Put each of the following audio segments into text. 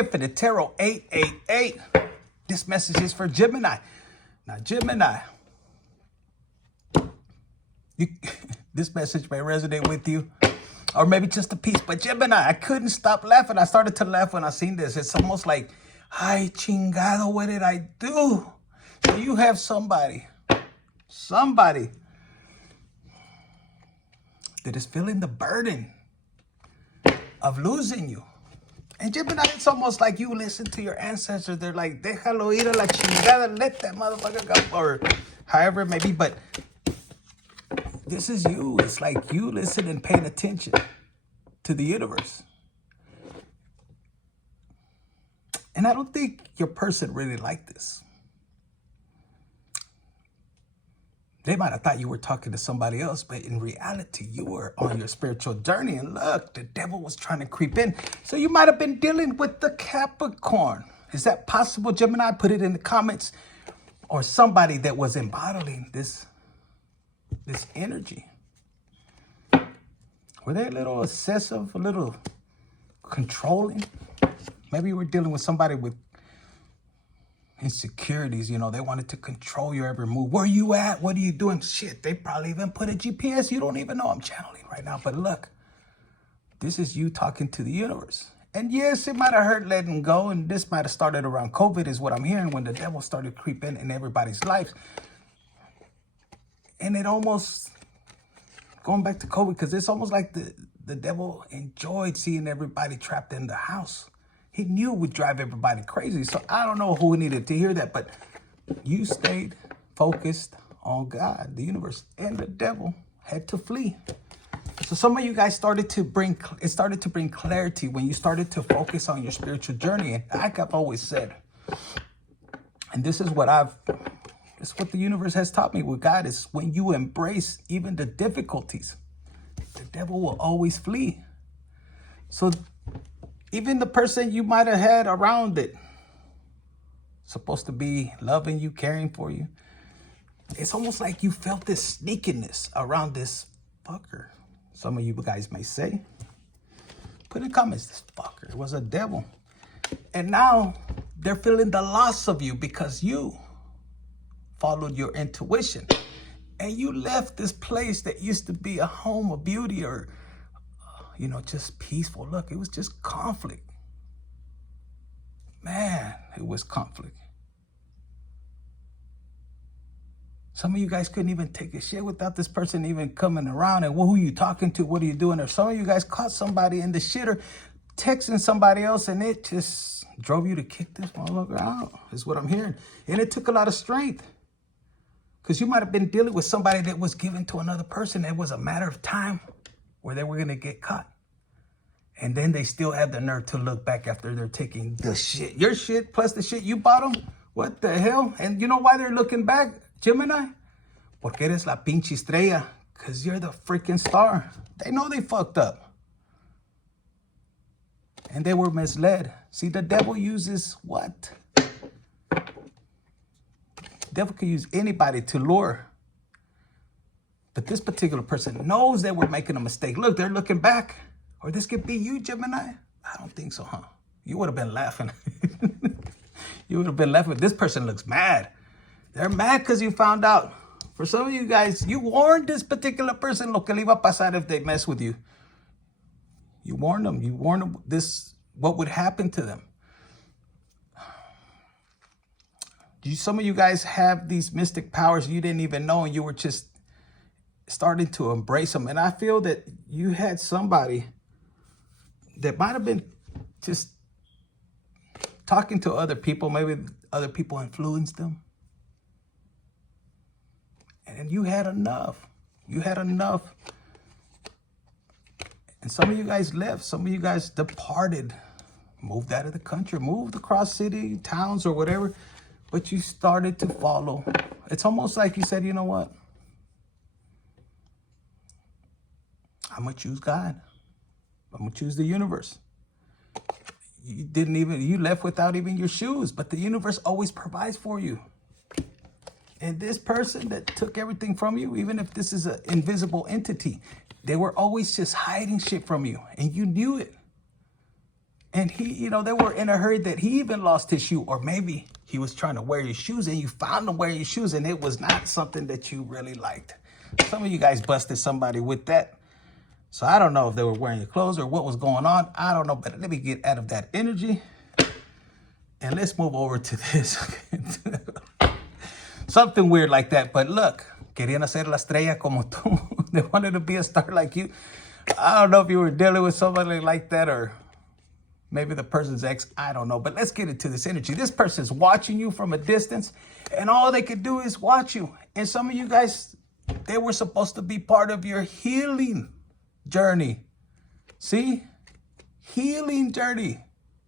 Infinite Tarot 888. This message is for Gemini. Now, Gemini, this message may resonate with you, or maybe just a piece. But Gemini, I couldn't stop laughing. I started to laugh when I seen this. It's almost like, ay, chingado, what did I do? So you have somebody that is feeling the burden of losing you. And Gemini, it's almost like you listen to your ancestors. They're like, déjalo ir a la chingada, let that motherfucker go, or however it may be. But this is you. It's like you listen and paying attention to the universe. And I don't think your person really liked this. They might have thought you were talking to somebody else, but in reality, you were on your spiritual journey. And look, the devil was trying to creep in. So you might have been dealing with the Capricorn. Is that possible, Gemini? Put it in the comments. Or somebody that was embodying this energy. Were they a little obsessive, a little controlling? Maybe you were dealing with somebody with insecurities, you know, they wanted to control your every move. Where are you at? What are you doing? Shit, they probably even put a GPS. You don't even know. I'm channeling right now. But look, this is you talking to the universe. And yes, it might have hurt letting go. And this might have started around COVID is what I'm hearing, when the devil started creeping in everybody's lives. And it almost, going back to COVID, because it's almost like the devil enjoyed seeing everybody trapped in the house. He knew it would drive everybody crazy. So I don't know who needed to hear that, but you stayed focused on God, the universe, and the devil had to flee. So some of you guys started to bring clarity when you started to focus on your spiritual journey. And like I've always said, and this is what the universe has taught me with God, is when you embrace even the difficulties, the devil will always flee. So even the person you might have had around it, supposed to be loving you, caring for you, it's almost like you felt this sneakiness around this fucker. Some of you guys may say, put in the comments, this fucker was a devil. And now they're feeling the loss of you because you followed your intuition. And you left this place that used to be a home of beauty, or you know, just peaceful. Look, it was just conflict. Man, it was conflict. Some of you guys couldn't even take a shit without this person even coming around. And who are you talking to? What are you doing? Or some of you guys caught somebody in the shitter texting somebody else, and it just drove you to kick this motherfucker out, is what I'm hearing. And it took a lot of strength, because you might have been dealing with somebody that was given to another person. It was a matter of time where they were going to get caught. And then they still have the nerve to look back after they're taking the shit. Your shit plus the shit you bought them. What the hell? And you know why they're looking back, Gemini? Porque eres la pinche estrella. Because you're the freaking star. They know they fucked up. And they were misled. See, the devil uses what? The devil can use anybody to lure. But this particular person knows that we're making a mistake. Look, they're looking back. Or this could be you, Gemini. I don't think so, huh? You would have been laughing. You would have been laughing. This person looks mad. They're mad because you found out. For some of you guys, you warned this particular person lo que le iba a pasar if they mess with you. You warned them. You warned them what would happen to them. Some of you guys have these mystic powers you didn't even know, and you were just starting to embrace them. And I feel that you had somebody that might have been just talking to other people. Maybe other people influenced them. And you had enough. You had enough. And some of you guys left. Some of you guys departed, moved out of the country, moved across city, towns, or whatever. But you started to follow. It's almost like you said, you know what? I'm going to choose God. I'm going to choose the universe. You left without even your shoes, but the universe always provides for you. And this person that took everything from you, even if this is an invisible entity, they were always just hiding shit from you, and you knew it. And he, you know, they were in a hurry that he even lost his shoe, or maybe he was trying to wear your shoes and you found him wearing your shoes and it was not something that you really liked. Some of you guys busted somebody with that. So I don't know if they were wearing your clothes or what was going on. I don't know, but let me get out of that energy and let's move over to this. Something weird like that. But look, querían hacer la estrella como tú. They wanted to be a star like you. I don't know if you were dealing with somebody like that or maybe the person's ex, I don't know. But let's get into this energy. This person's watching you from a distance, and all they could do is watch you. And some of you guys, they were supposed to be part of your healing journey. See? Healing journey.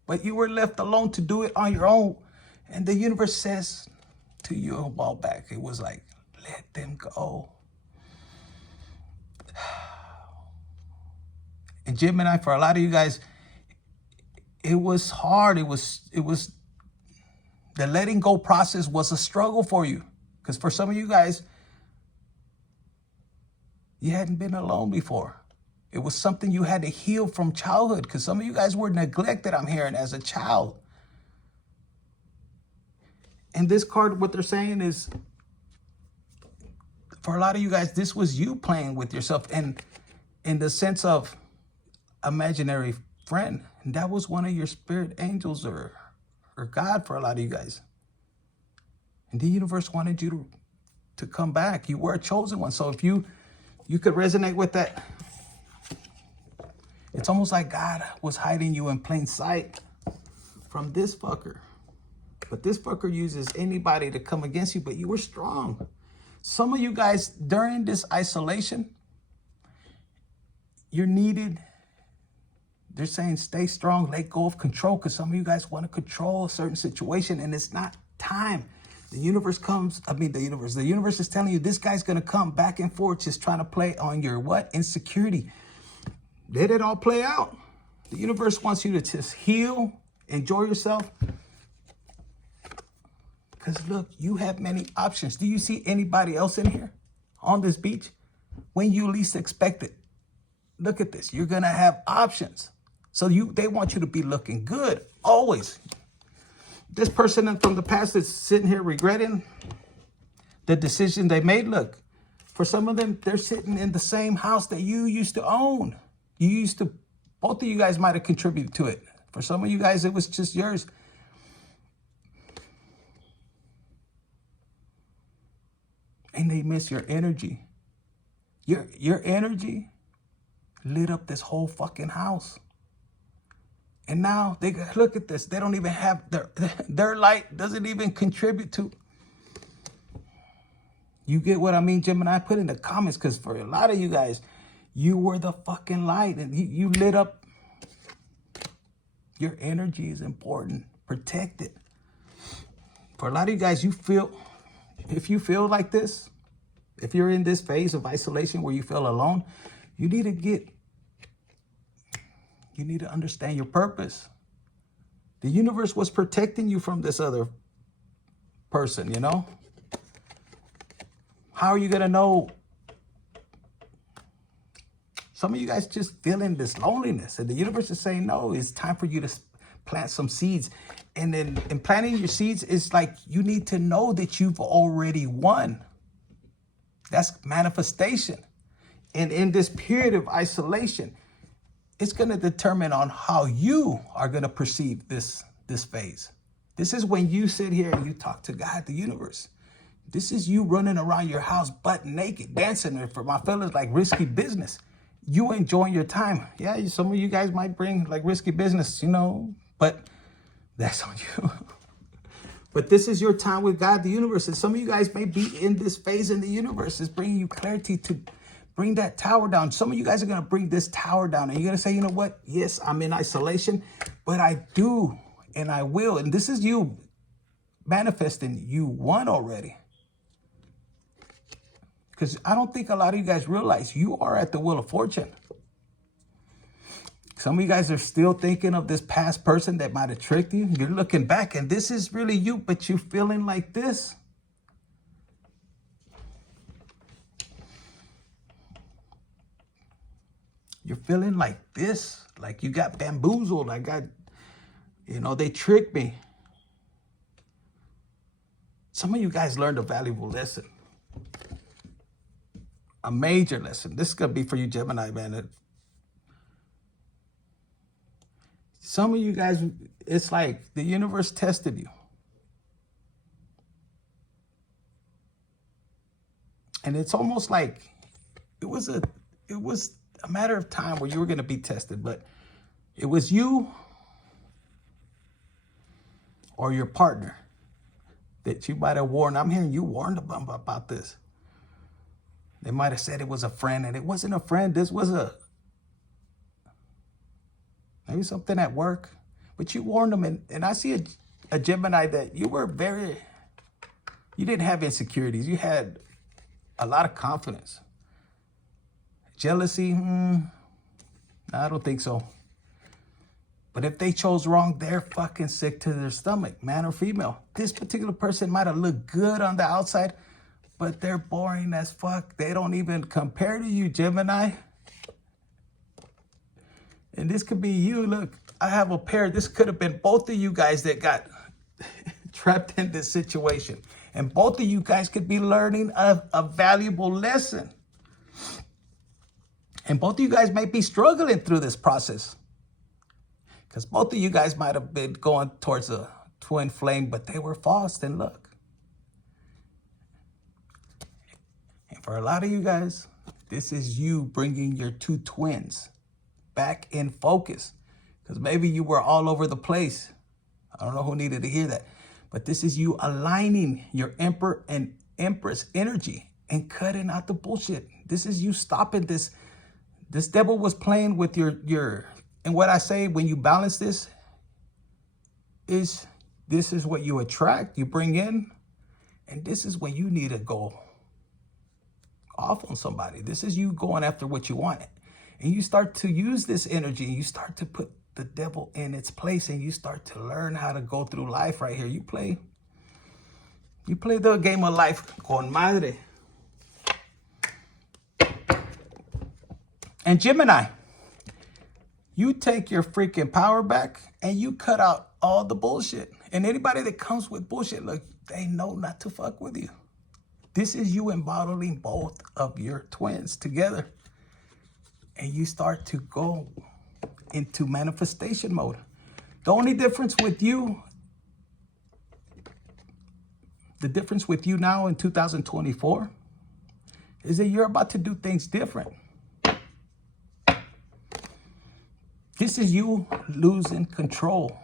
But you were left alone to do it on your own. And the universe says to you a while back, it was like, let them go. And Gemini, for a lot of you guys, it was hard. It was the letting go process was a struggle for you. Because for some of you guys, you hadn't been alone before. It was something you had to heal from childhood. Because some of you guys were neglected, I'm hearing, as a child. And this card, what they're saying is, for a lot of you guys, this was you playing with yourself. And in the sense of imaginary friend. And that was one of your spirit angels or God for a lot of you guys. And the universe wanted you to come back. You were a chosen one. So if you could resonate with that, it's almost like God was hiding you in plain sight from this fucker. But this fucker uses anybody to come against you, but you were strong. Some of you guys, during this isolation, you're needed. They're saying stay strong, let go of control, because some of you guys want to control a certain situation and it's not time. The universe is telling you this guy's going to come back and forth just trying to play on your what? Insecurity. Let it all play out. The universe wants you to just heal, enjoy yourself. Because look, you have many options. Do you see anybody else in here on this beach? When you least expect it. Look at this. You're going to have options. So they want you to be looking good, always. This person from the past is sitting here regretting the decision they made. Look, for some of them, they're sitting in the same house that you used to own. Both of you guys might have contributed to it. For some of you guys, it was just yours. And they miss your energy. Your energy lit up this whole fucking house. And now they look at this. They don't even have their light doesn't even contribute to. You get what I mean, Gemini? Put in the comments, because for a lot of you guys, you were the fucking light and you lit up. Your energy is important. Protect it. For a lot of you guys, if you feel like this, if you're in this phase of isolation where you feel alone, you need to understand your purpose. The universe was protecting you from this other person, you know? How are you going to know? Some of you guys just feeling this loneliness. And the universe is saying, no, it's time for you to plant some seeds. And then in planting your seeds, it's like you need to know that you've already won. That's manifestation. And in this period of isolation, it's going to determine on how you are going to perceive this phase. This is when you sit here and you talk to God, the universe. This is you running around your house butt naked, dancing. And for my fellas, like risky business. You enjoying your time. Yeah, some of you guys might bring like risky business, you know, but that's on you. But this is your time with God, the universe. And some of you guys may be in this phase in the universe. It's bringing you clarity to bring that tower down. Some of you guys are going to bring this tower down. And you're going to say, you know what? Yes, I'm in isolation, but I do and I will. And this is you manifesting. You won already. Because I don't think a lot of you guys realize you are at the wheel of fortune. Some of you guys are still thinking of this past person that might have tricked you. You're looking back and this is really you, but you're feeling like this. You're feeling like this, like you got bamboozled. I got You know, they tricked me. Some of you guys learned a valuable lesson. A major lesson. This is going to be for you, Gemini, man. Some of you guys, it's like the universe tested you. And it's almost like it was a matter of time where you were going to be tested, but it was you or your partner that you might have warned. I'm hearing you warned about this. They might have said it was a friend, and it wasn't a friend. This was maybe something at work, but you warned them. And I see a Gemini that you didn't have insecurities. You had a lot of confidence. Jealousy, I don't think so. But if they chose wrong, they're fucking sick to their stomach, man or female. This particular person might have looked good on the outside, but they're boring as fuck. They don't even compare to you, Gemini. And this could be you. Look, I have a pair. This could have been both of you guys that got trapped in this situation. And both of you guys could be learning a valuable lesson. And both of you guys might be struggling through this process. Because both of you guys might have been going towards a twin flame, but they were false. And look. And for a lot of you guys, this is you bringing your two twins back in focus. Because maybe you were all over the place. I don't know who needed to hear that. But this is you aligning your Emperor and Empress energy and cutting out the bullshit. This is you stopping this. This devil was playing with your and what I say when you balance this is what you attract, you bring in, and this is when you need to go off on somebody. This is you going after what you want. And you start to use this energy, and you start to put the devil in its place, and you start to learn how to go through life right here. You play the game of life con madre. And Gemini, you take your freaking power back and you cut out all the bullshit. And anybody that comes with bullshit, look, they know not to fuck with you. This is you embodying both of your twins together. And you start to go into manifestation mode. The only difference with you, now in 2024 is that you're about to do things different. This is you losing control.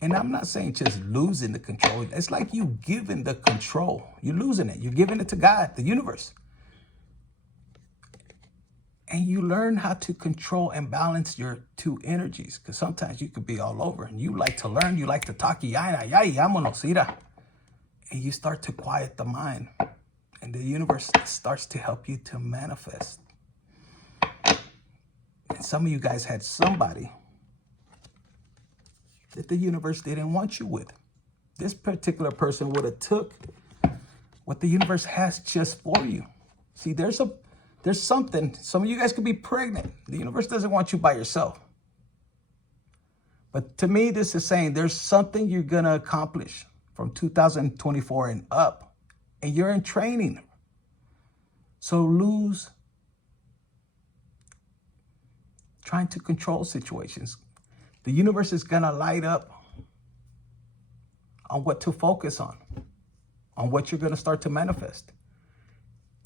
And I'm not saying just losing the control. It's like you giving the control. You're losing it. You're giving it to God, the universe. And you learn how to control and balance your two energies. Because sometimes you could be all over. And you like to learn. You like to talk. And you start to quiet the mind. And the universe starts to help you to manifest. And some of you guys had somebody that the universe didn't want you with. This particular person would have took what the universe has just for you. See, there's something. Some of you guys could be pregnant. The universe doesn't want you by yourself. But to me, this is saying there's something you're going to accomplish from 2024 and up. And you're in training. So lose trying to control situations. The universe is going to light up on what to focus on what you're going to start to manifest.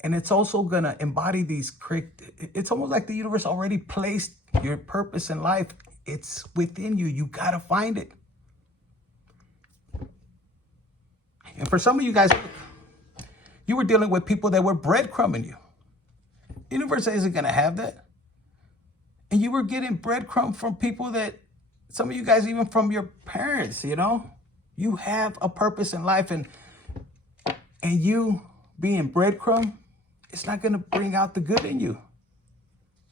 And it's also going to embody these, it's almost like the universe already placed your purpose in life. It's within you. You got to find it. And for some of you guys, you were dealing with people that were breadcrumbing you. The universe isn't going to have that. And you were getting breadcrumb from people that, some of you guys, even from your parents, you know. You have a purpose in life, and you being breadcrumb, it's not going to bring out the good in you.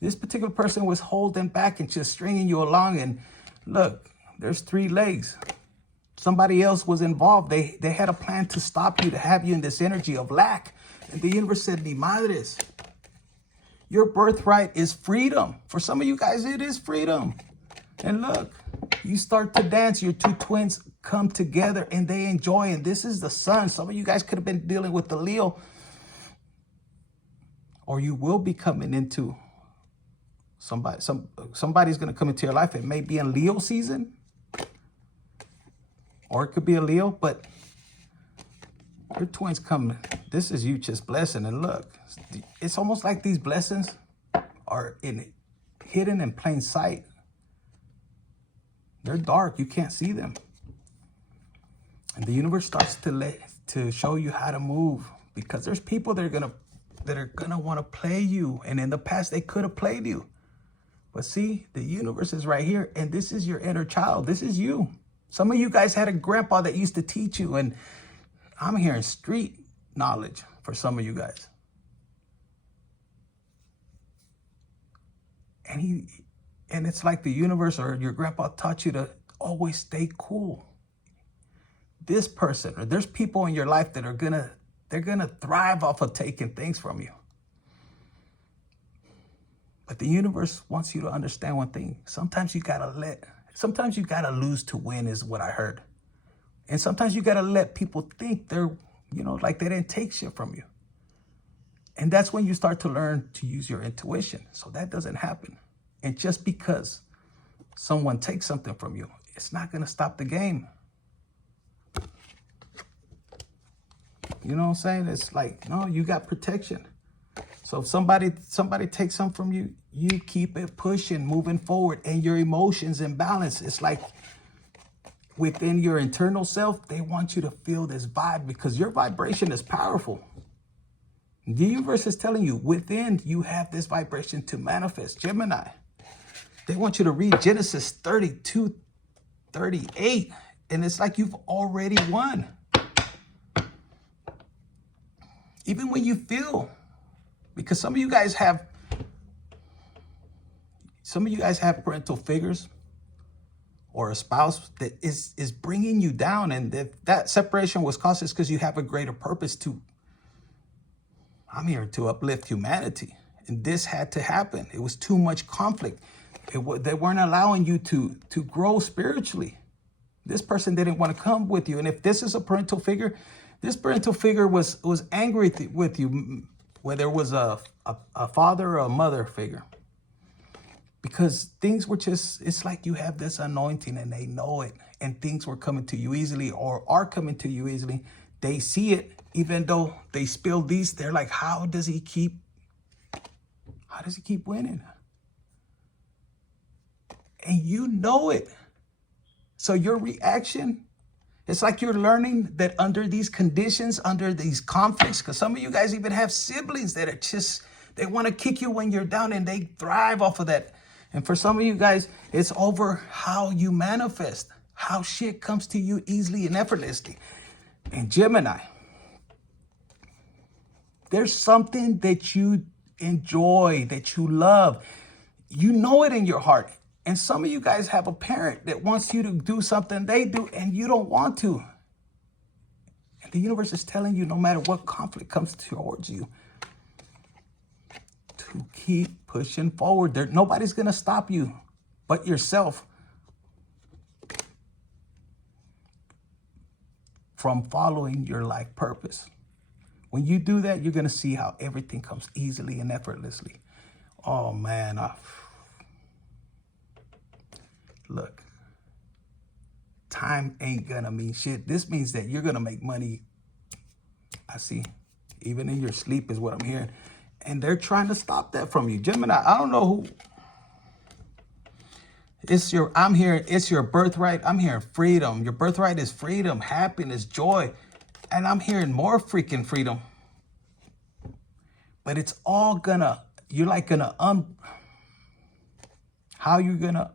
This particular person was holding back and just stringing you along. And look, there's 3 legs. Somebody else was involved. They had a plan to stop you, to have you in this energy of lack. And the universe said, ni madres. Your birthright is freedom. For some of you guys, it is freedom. And look, You start to dance, your two twins come together and they enjoy. And this is the sun. Some of you guys could have been dealing with the Leo, or you will be coming into somebody's going to come into your life. It may be in Leo season, or it could be a Leo, but your twins come. This is you just blessing. And look, it's almost like these blessings are hidden in plain sight. They're dark. You can't see them. And the universe starts to show you how to move, because there's people that are gonna want to play you. And in the past, they could have played you. But see, the universe is right here, and this is your inner child. This is you. Some of you guys had a grandpa that used to teach you, and I'm hearing street knowledge for some of you guys. And it's like the universe or your grandpa taught you to always stay cool. This person, or there's people in your life that they're gonna thrive off of taking things from you. But the universe wants you to understand one thing. Sometimes you gotta lose to win, is what I heard. And sometimes you gotta let people think they're, like they didn't take shit from you. And that's when you start to learn to use your intuition. So that doesn't happen. And just because someone takes something from you, it's not gonna stop the game. You know what I'm saying? It's like, no, you got protection. So if somebody takes something from you, you keep it pushing, moving forward, and your emotions in balance. It's like within your internal self, they want you to feel this vibe, because your vibration is powerful. The universe is telling you within you have this vibration to manifest. Gemini, they want you to read Genesis 32:38, and it's like you've already won. Even when you feel, because some of you guys have parental figures or a spouse that is bringing you down, and if that separation was caused, it's because you have a greater purpose I'm here to uplift humanity, and this had to happen. It was too much conflict. They weren't allowing you to grow spiritually. This person didn't want to come with you, and if this is a parental figure, this parental figure was angry with you, whether it was a father or a mother figure. Because things were it's like you have this anointing and they know it, and things were coming to you easily or are coming to you easily. They see it, even though they spilled these, they're like, how does he keep winning? And you know it. So your reaction, it's like you're learning that under these conditions, under these conflicts, because some of you guys even have siblings that are they want to kick you when you're down, and they thrive off of that. And for some of you guys, it's over how you manifest, how shit comes to you easily and effortlessly. And Gemini, there's something that you enjoy, that you love. You know it in your heart. And some of you guys have a parent that wants you to do something they do, and you don't want to. And the universe is telling you, no matter what conflict comes towards you, to keep pushing forward. Nobody's going to stop you but yourself from following your life purpose. When you do that, you're going to see how everything comes easily and effortlessly. Oh, man. Look, time ain't going to mean shit. This means that you're going to make money. I see. Even in your sleep is what I'm hearing. And they're trying to stop that from you. Gemini, I don't know who. I'm hearing it's your birthright. I'm hearing freedom. Your birthright is freedom, happiness, joy. And I'm hearing more freaking freedom. But it's all you're like how you're gonna,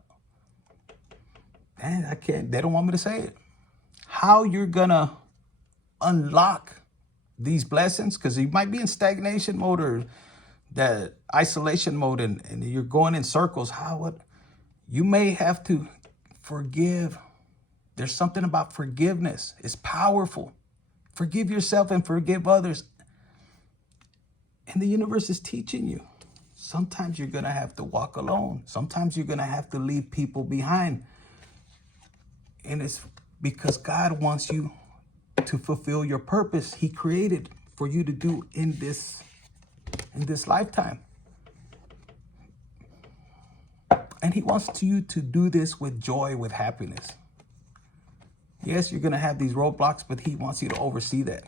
man, they don't want me to say it. How you're gonna unlock these blessings, because you might be in stagnation mode or that isolation mode, and you're going in circles. You may have to forgive. There's something about forgiveness. It's powerful. Forgive yourself and forgive others. And the universe is teaching you. Sometimes you're going to have to walk alone. Sometimes you're going to have to leave people behind. And it's because God wants you to fulfill your purpose He created for you to do in this lifetime. And He wants you to do this with joy, with happiness. Yes, you're going to have these roadblocks, but He wants you to oversee that.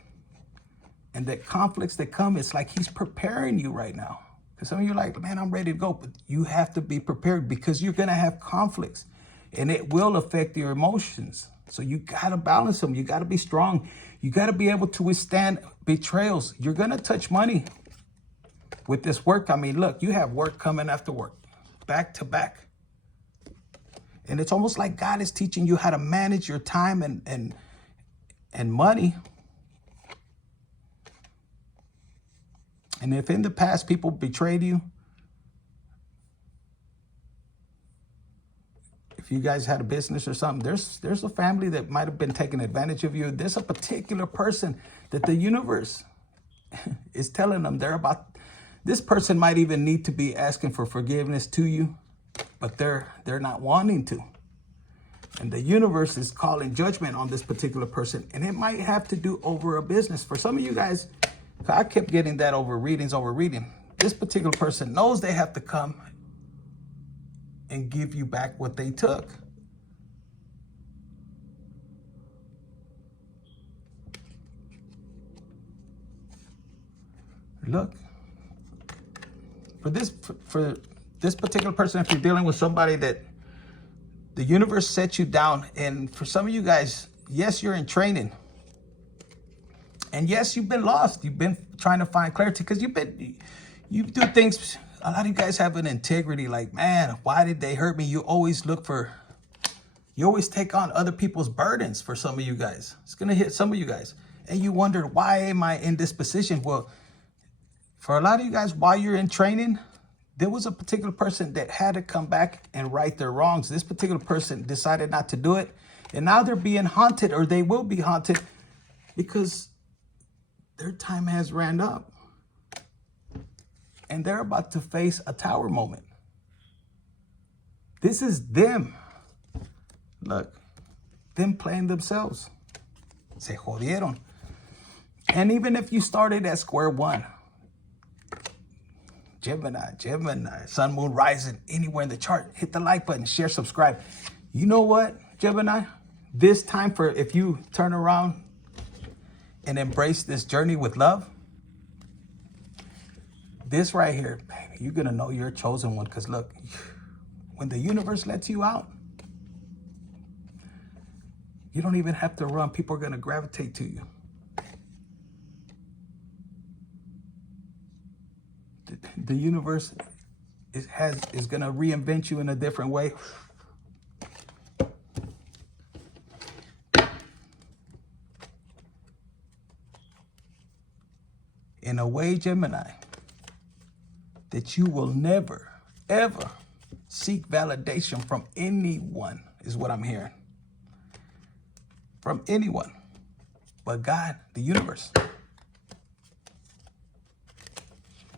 And the conflicts that come, it's like He's preparing you right now. Because some of you are like, man, I'm ready to go. But you have to be prepared because you're going to have conflicts. And it will affect your emotions. So you got to balance them. You got to be strong. You got to be able to withstand betrayals. You're going to touch money with this work. I mean, look, you have work coming after work, back to back. And it's almost like God is teaching you how to manage your time and money. And if in the past people betrayed you, if you guys had a business or something, there's a family that might have been taking advantage of you. There's a particular person that the universe is telling them they're about. This person might even need to be asking for forgiveness to you, but they're not wanting to. And the universe is calling judgment on this particular person. And it might have to do over a business. For some of you guys, I kept getting that over reading. This particular person knows they have to come and give you back what they took. Look, for this particular person, if you're dealing with somebody that the universe set you down, and for some of you guys, yes, you're in training. And yes, you've been lost. You've been trying to find clarity because you do things. A lot of you guys have an integrity like, man, why did they hurt me? You always take on other people's burdens for some of you guys. It's going to hit some of you guys. And you wondered, why am I in this position? Well, for a lot of you guys, while you're in training, there was a particular person that had to come back and right their wrongs. This particular person decided not to do it. And now they're being haunted, or they will be haunted, because their time has ran up. And they're about to face a tower moment. This is them. Look, them playing themselves. Se jodieron. And even if you started at square one, Gemini, sun, moon, rising, anywhere in the chart, hit the like button, share, subscribe. You know what, Gemini? This time, for if you turn around and embrace this journey with love, this right here, baby, you're going to know you're a chosen one. Because look, when the universe lets you out, you don't even have to run. People are going to gravitate to you. The universe is going to reinvent you in a different way. In a way, Gemini, that you will never, ever seek validation from anyone, is what I'm hearing. From anyone but God, the universe.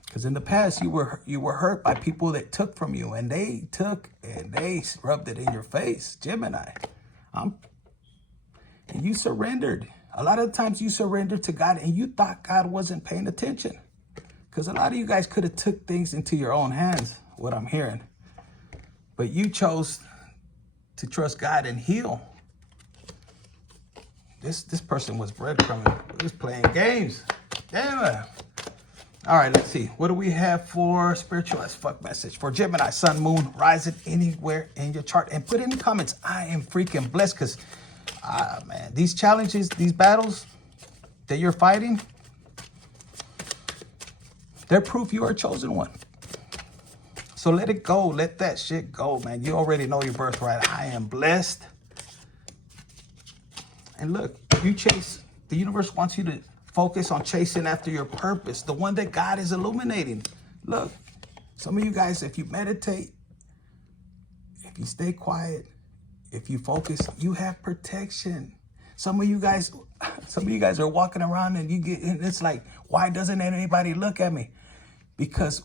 Because in the past, you were hurt by people that took from you, and they took and they rubbed it in your face, Gemini. And you surrendered. A lot of times you surrendered to God, and you thought God wasn't paying attention. Because a lot of you guys could have took things into your own hands, what I'm hearing. But you chose to trust God and heal. This person was breadcrumbing. It was playing games. Damn. All right, let's see. What do we have for spiritual as fuck message for Gemini, sun, moon, rising, anywhere in your chart? And put in the comments, I am freaking blessed, because, man, these challenges, these battles that you're fighting, they're proof you are a chosen one. So let it go. Let that shit go, man. You already know your birthright. I am blessed. And look, you chase. The universe wants you to focus on chasing after your purpose, the one that God is illuminating. Look, some of you guys, if you meditate, if you stay quiet, if you focus, you have protection. Some of you guys are walking around and it's like, why doesn't anybody look at me? Because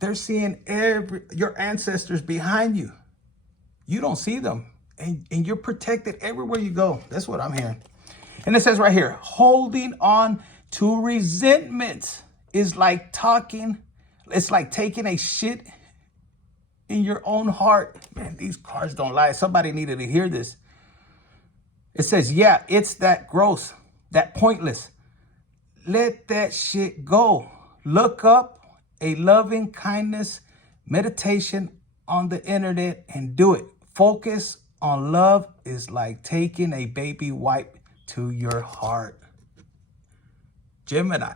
they're seeing your ancestors behind you. You don't see them. And you're protected everywhere you go. That's what I'm hearing. And it says right here, holding on to resentment is like it's like taking a shit in your own heart. Man, these cards don't lie. Somebody needed to hear this. It says, yeah, it's that gross, that pointless. Let that shit go. Look up a loving kindness meditation on the internet and do it. Focus on love is like taking a baby wipe to your heart. Gemini.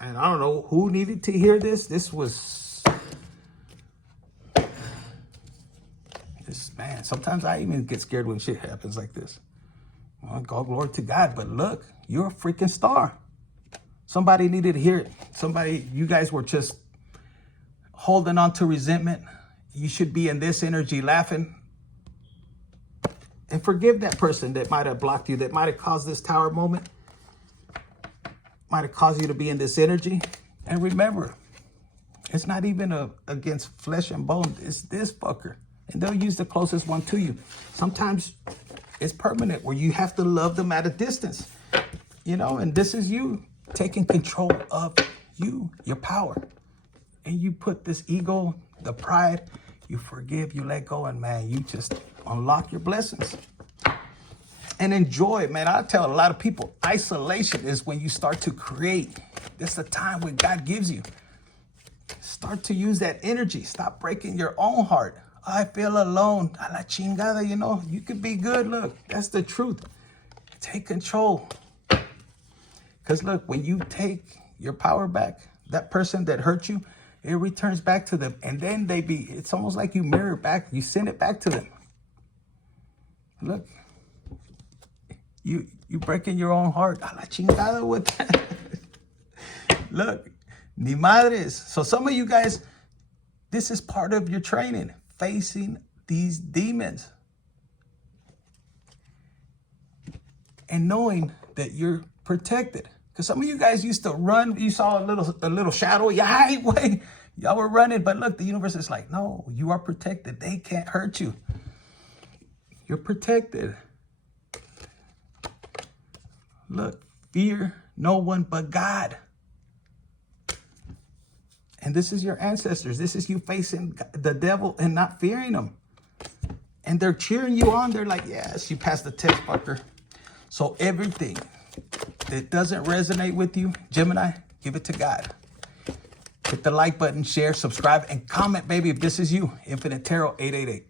And I don't know who needed to hear this. This, man, sometimes I even get scared when shit happens like this. Well, God, glory to God. But look, you're a freaking star. Somebody needed to hear it. You guys were just holding on to resentment. You should be in this energy laughing. And forgive that person that might have blocked you, that might have caused this tower moment, might have caused you to be in this energy. And remember, it's not even against flesh and bone. It's this fucker. And they'll use the closest one to you. Sometimes it's permanent where you have to love them at a distance. You know, and this is you taking control of your power. And you put this ego, the pride, you forgive, you let go, and man, you just unlock your blessings. And enjoy it, man. I tell a lot of people, isolation is when you start to create. This is the time when God gives you. Start to use that energy. Stop breaking your own heart. I feel alone. A la chingada, you know. You could be good. Look, that's the truth. Take control. Because look, when you take your power back, that person that hurt you, it returns back to them. And then it's almost like you mirror back. You send it back to them. Look, you breaking your own heart. A la chingada with that. Look, ni madres. So some of you guys, this is part of your training, facing these demons. And knowing that you're protected. Because some of you guys used to run. You saw a little shadow. Y'all were running. But look, the universe is like, no, you are protected. They can't hurt you. You're protected. Look, fear no one but God. And this is your ancestors. This is you facing the devil and not fearing him. And they're cheering you on. They're like, yes, you passed the test, fucker. So everything that doesn't resonate with you, Gemini, give it to God. Hit the like button, share, subscribe, and comment, baby, if this is you. Infinite Tarot 888.